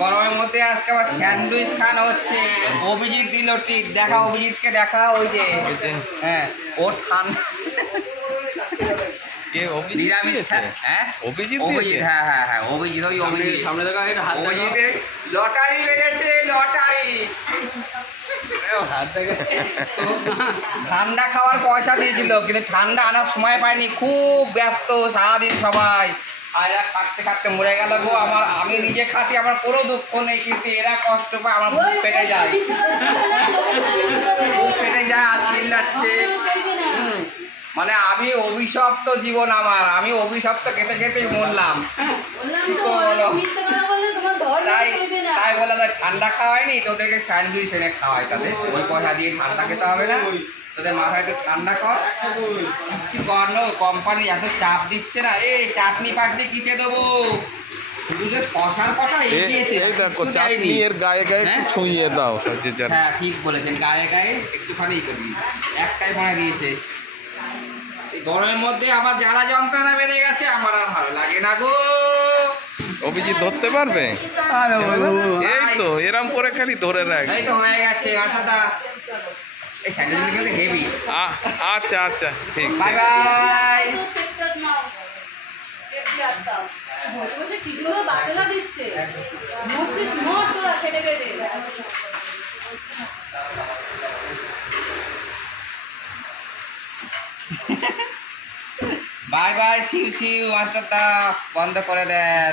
গরমের মধ্যে আজকে আবার স্যান্ডউইচ খাওয়ানো হচ্ছে। অভিজিৎ দিল টিপ, দেখা অভিজিৎকে দেখা, ওই যে হ্যাঁ ওর ঠান্ডা নিরামিষ হ্যাঁ অভিজিৎ, হ্যাঁ হ্যাঁ হ্যাঁ অভিজিৎ, ওই অভিজিৎ অভিজিতের লটারি বেড়েছে, লটারি। ঠান্ডা খাওয়ার পয়সা দিয়েছিল কিন্তু ঠান্ডা আনার সময় পাইনি, খুব ব্যস্ত সারাদিন সবাই। আর এরা খাটতে খাটতে মরে গেল গো। আমার আমি নিজে খাটি, আমার কোনো দুঃখ নেই, কিন্তু এরা কষ্ট পায়, আমার বুক পেটে যায়, বুক পেটে যায় আর চিল্লাচ্ছে। মানে আমি অভিশপ্ত জীবন আমার, আমি অভিশপ্ত খেতে খেতেই মরলাম। তাই তাই বললাম ঠান্ডা খাওয়ায়নি, তোদেরকে স্যান্ডউইচ এনে খাওয়াই, তাদের ওই পয়সা দিয়ে ঠান্ডা খেতে হবে না, তোদের মাথায় একটু ঠান্ডা খাওয়া। কি করলো, কোম্পানি এত চাপ দিচ্ছে না। এই চাটনি পাটনি কিসে দেবো, শুধু যে শশার কটা এগিয়েছে, এর গায়ে গায়ে ছুঁয়ে দাও। হ্যাঁ ঠিক বলেছেন, গায়ে গায়ে একটুখানি করি, একটাই ভাড়া দিয়েছে। গরমের মধ্যে আবার জ্বালা যন্ত্রণা বেড়ে গেছে, আমার আর ভালো লাগে না গো। অভিজিৎ ধরতে পারবে? এই তো এরম করে খালি ধরে রাখ। এই তো হয়ে গেছে আশাদা। এই স্যান্ডউইচটা কিন্তু হেভি। আচ্ছা আচ্ছা ঠিক। Bye bye. বাই বাই, শিউ শিউ, আশাদা বন্ধ করে দেন।